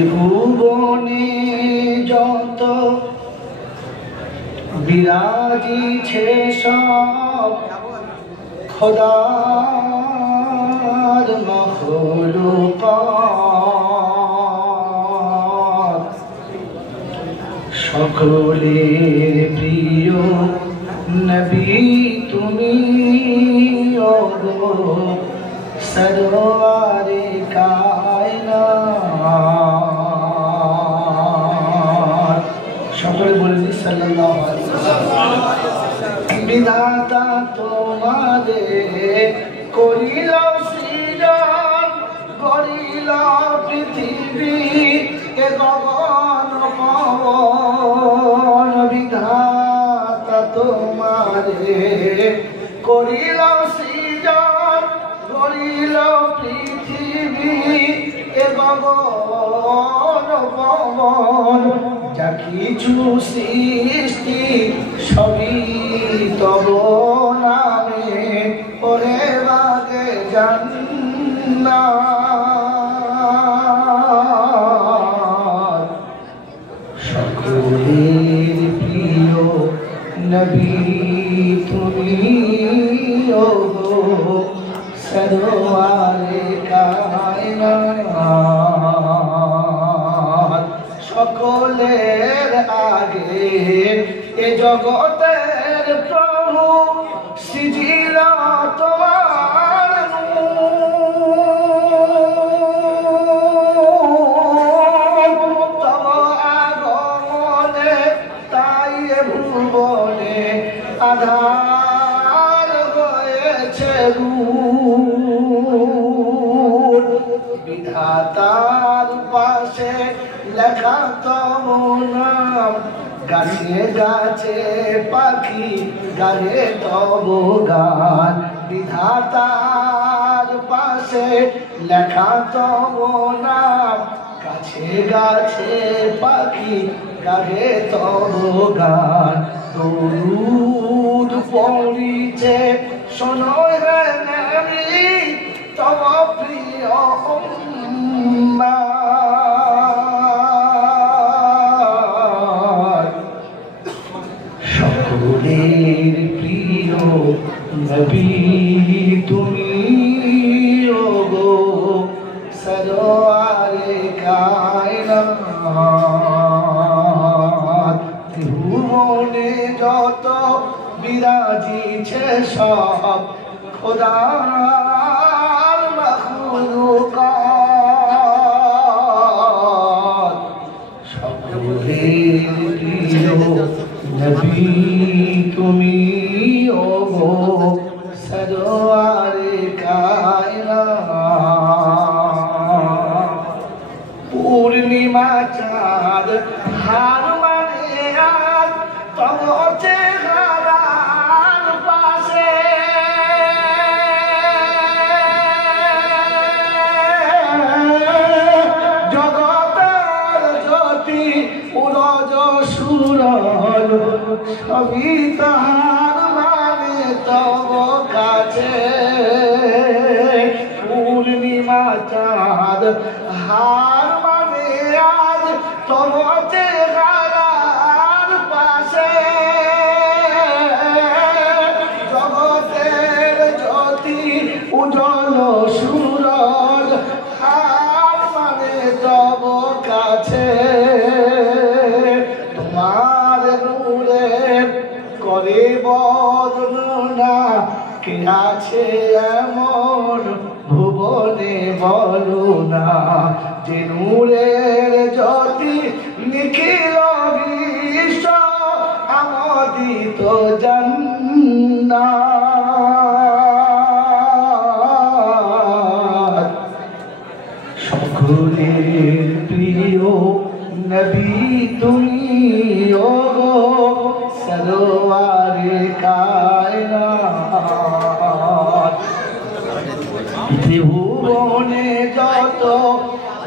ত্রিভুবনে যত বিরাজিছে সব খোদার মাখলুকাত, সকলের প্রিয় নবী তুমি ওগো সরওয়ারে কায়নাত। সকলে বলেছি সাল্লাল্লাহু আলাইহি ওয়াসাল্লাম। বিধাতা তোমাদের করিল সৃজন, করিল পৃথিবী এ গগন পবন। বিধাতা তোমাদের করিল সৃজন, করিল পৃথিবী এ গগন পবন। যা কিছু সৃষ্টি সবই তব নামে ওরে বাগে জান্নাত। সকলের প্রিয় নবী তুমি ওগো সরওয়ারে কায়নাত। সকলের আগে এ জগতের প্রভু সৃজিল তোমার নূর। তব আগমনে তাই ভুবনে আধার হয়েছে দূর। বিধাতার পাশে লেখা তব নাম, গাছে গাছে পাখি গায়ে তব গান। বিধাতার পাশে লেখা তব নাম, গাছে গাছে পাখি গায়ে তব গান। দরুদ পড়িছে শোনো হে নবী তব প্রিয় উম্মাত। সকলের প্রিয় নবী তুমি ওগো সরওয়ারে কায়নাত। ত্রিভুবনে যত বিরাজিছে সব খোদার মাখলুকাত। সকলের প্রিয় নবী তুমি ওগো সরওয়ারে কায়নাত। পূর্ণিমা চাঁদ হার মানে আজ তব চেহারার পাশে। জগতের জ্যোতি উরজ সুরজ সবই তাহার মানে তব কাছে। পূর্ণিমা চাঁদ হার মানে আজ তব চেহারার পাশে। জগতের জ্যোতি উজ্জ্বল সুরজ হার মানে তব কাছে। তোমার নূরের করে বর্ণনা কে আছে এমন ভুবনে বলো না। যে নূরের জ্যোতি নিখিল বিশ্ব আমোদিত জান্নাত। সকলের প্রিয় নবী তুমি ওগো সরওয়ারে কায়নাত। ত্রিভুবনে যত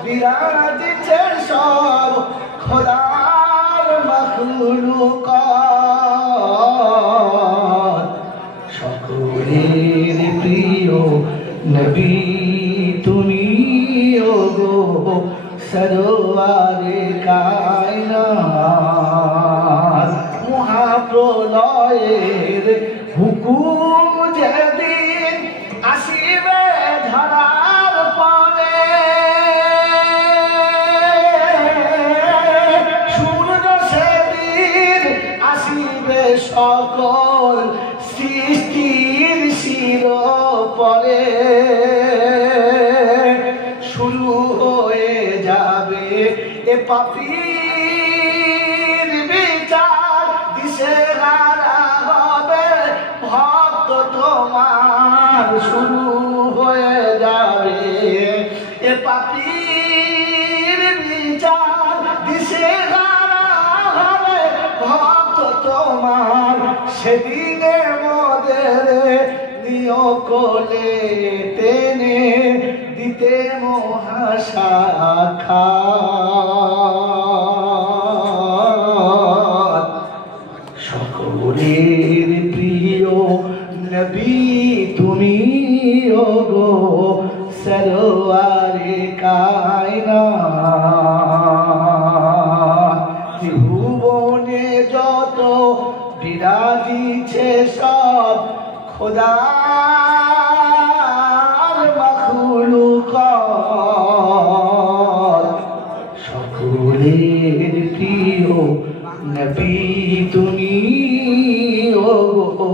বিরাজিছে সব খোদার মাখলুকাত। সকলের প্রিয় নবী তুমি ওগো সরো সরোয়ারে কায়নাত মহাপ্রলয়ের হুকুম যেদিন আসিবে ধরার পরে সূর্য সেদিন আসিবে সকল সৃষ্টির শিরোপরে শুরু হয়ে যাবে এ পাপীর বিচার দিশেহারা হবে ভক্ত তোমার শুরু হয়ে যাবে এ পাপীর বিচার দিশেহারা হবে ভক্ত তোমার সেদিনে মোদের নিয় কোলে টেনে দিতে মহাসাক্ষাৎ সকলের প্রিয় নবী তুমি ওগো সরোয়ারে কায়নাত ভুবনে যত বিরাজিছে সব খোদার মাখলুকাত সকলের প্রিয় নবী তুমি ওগো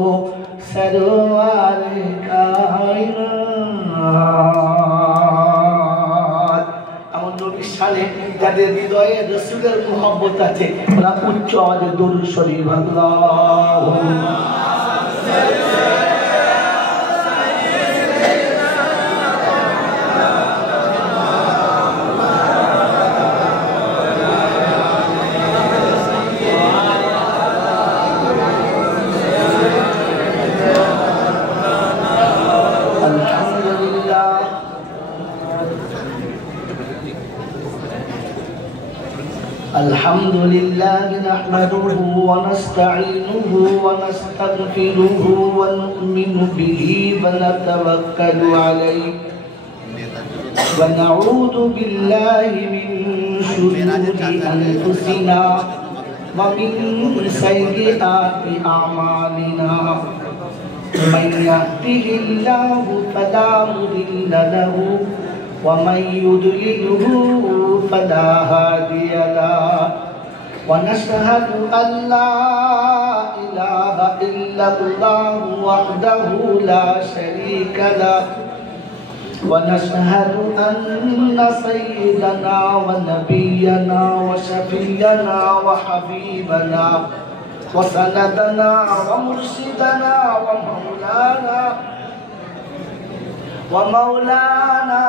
সরোয়ারে কায়নাত। আমার নবীর শানে যাদের হৃদয়ে রাসূলের মুহাব্বত আছে ওরা উচ্চ আওয়াজে দরুদ শরীফ আল্লাহুম্মা الحمد لله نحمده ونستعينه ونستغفره ونؤمن به ونتوكل عليه ونعوذ بالله من شرور أنفسنا ومن سيئات أعمالنا من يهده الله فلا مضل له ومن يضلله فلا هادي له ونشهد أن لا إله إلا الله وحده لا شريك له ونشهد أن سيدنا ونبينا وشفينا وحبيبنا وسندنا ومرشدنا ومولانا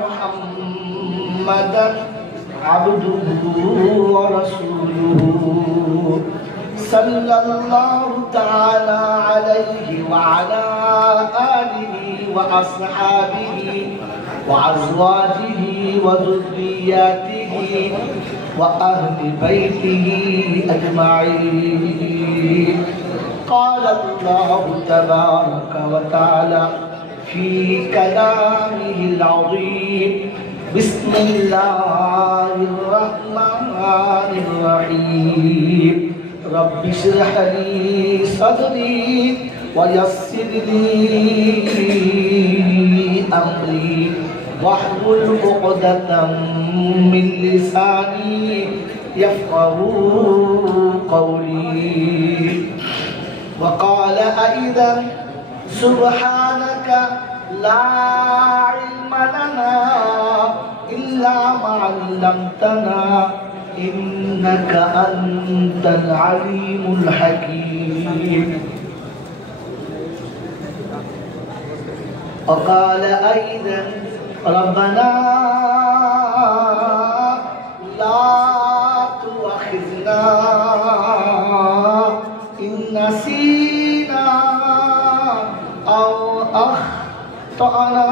محمدا عبده ورسوله صلى الله تعالى عليه وعلى آله وأصحابه وأزواجه وذرياته وأهل بيته أجمعين. قال الله تبارك وتعالى في كلامه العظيم بسم الله الرحمن الرحيم رب اشرح لي صدري ويسر لي أمري واحلل عقدة من لساني يفقهوا قولي. وقال أيضا سبحانك لا علم لنا إلا ما علمتنا إنك أنت العليم الحكيم. وقال أيضا ربنا لا تؤاخذنا إن نسينا أو أخطأنا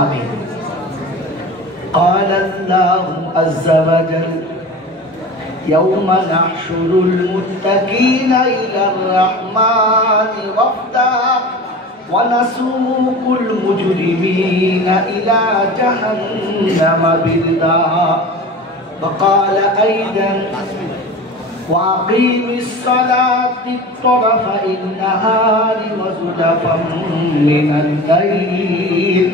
آمين. قال الله عز وجل يوم نحشر المتقين إلى الرحمن وفدا ونسوق المجرمين إلى جهنم وردا. وقال أيضا وأقيم الصلاة طرفي النهار وزلفا من الليل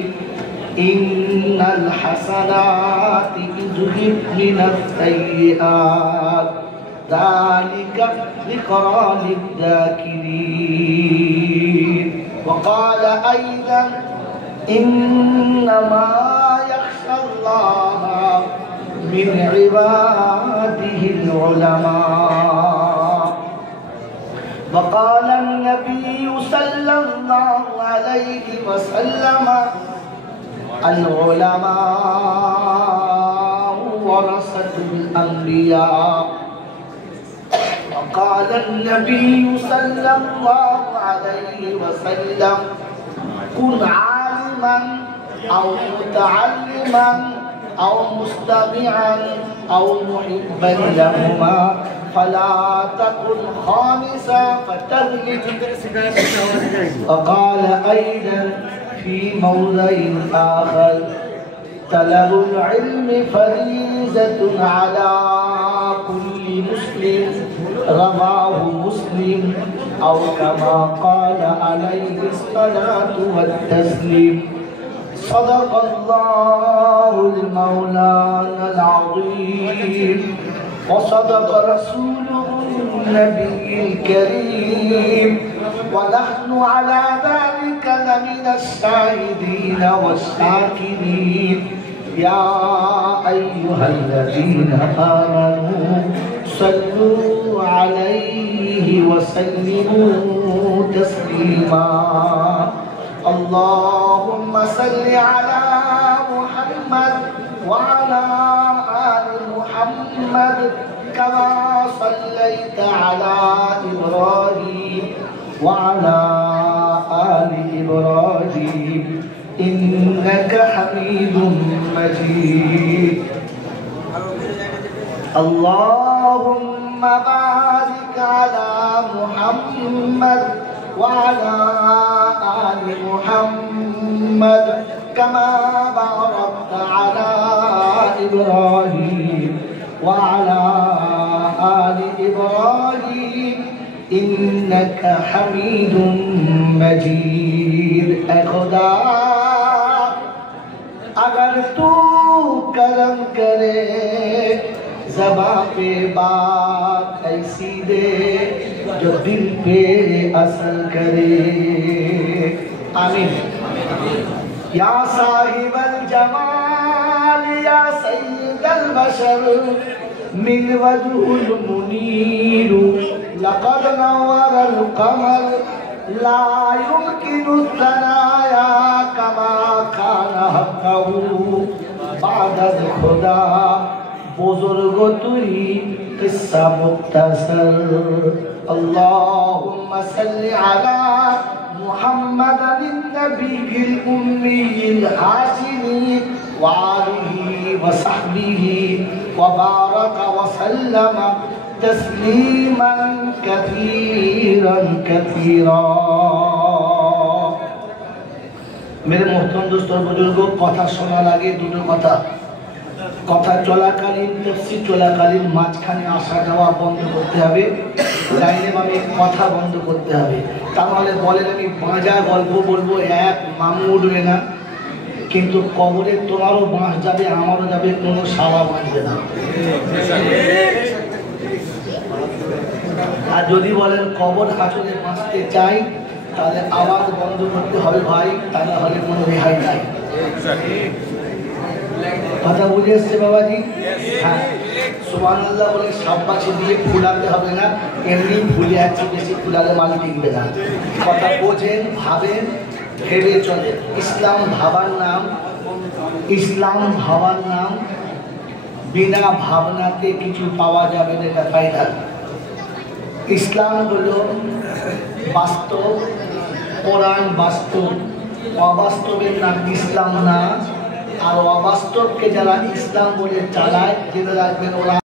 إن الحسنات يذهبن السيئات ذلك ذكرى للذاكرين. وقال أيضا إنما يخشى الله من عباده العلماء. وقال النبي صلى الله عليه وسلم العلماء ورثة الأنبياء. وقال النبي صلى الله عليه وسلم كن عالما أو متعلما أو مستمعا أو محبا لهما فلا تكن خامسا فتغلب. وقال أيضا في موضع آخر طلب العلم فريضة على كل مسلم رواه مسلم أو كما قال عليه الصلاة والتسليم. صدق الله المولانا العظيم وصدق رسوله النبي الكريم ونحن على ذلك لمن الشاهدين والشاكرين. يا أيها الذين آمنوا صلوا عليه وسلموا تسليما. اللهم صل على محمد وعلى آل محمد كما صليت على إبراهيم وعلى آل إبراهيم إنك حميد مجيد. اللهم بارك على محمد وعلى آل محمد كما باركت على إبراهيم وعلى آل إبراهيم إنك حميد مجيد. اے خدا اگر تو کرم کرے زباں پہ بات ایسی دے جو دل پہ اثر کرے. آمین. یا صاحب الجمال یا سید البشر من وجه المنیر لقد نور القمر لا يمكن الثنايا كما كان حقه بعد الخدا. بزرگ توئی قصہ مختصر. اللهم صل على محمد النبي الأمي الهاشمي وآله وصحبه وبارك وسلم تسليما كثيرا كثيرا. मेरे मोहतरम दोस्तों बुजुर्गों कथा शोना लागे दुटो कथा কথা চলাকালীন তফসির চলাকালীন মাঝখানে আসা যাওয়া বন্ধ করতে হবে, লাইনে আমি কথা বন্ধ করতে হবে। তাহলে বলেন আমি বাঁজা গল্প বলবো, এক মামু উঠবে না, কিন্তু কবরে তোমারও বাঁশ যাবে আমারও যাবে, কোনো সাওয়া বাঁচবে না। আর যদি বলেন কবর হাঁচলে বাঁচতে চাই তাহলে আওয়াজ বন্ধ করতে হবে ভাই, তা না হলে কোনো রেহাই নাই। কথা বুঝে এসছে বাবাজি? হ্যাঁ, সুবহানাল্লাহ বলে সাব্বাসি দিয়ে ফুলাতে হবে না, এমনি ফুলে আছে, বেশি ফুলালে মাল টিকবে না। কথা বোঝেন, ভাবেন, ভেবে চলেন। ইসলাম ভাবার নাম, ইসলাম ভাবার নাম। বিনা ভাবনাতে কিছু পাওয়া যাবে না, এটা ফাইনাল। ইসলাম হলো বাস্তব, কোরআন বাস্তব, অবাস্তবের নাম ইসলাম না। আর অবাস্তবকে যারা ইসলাম বলে চালায়, জেনে রাখবেন ওরা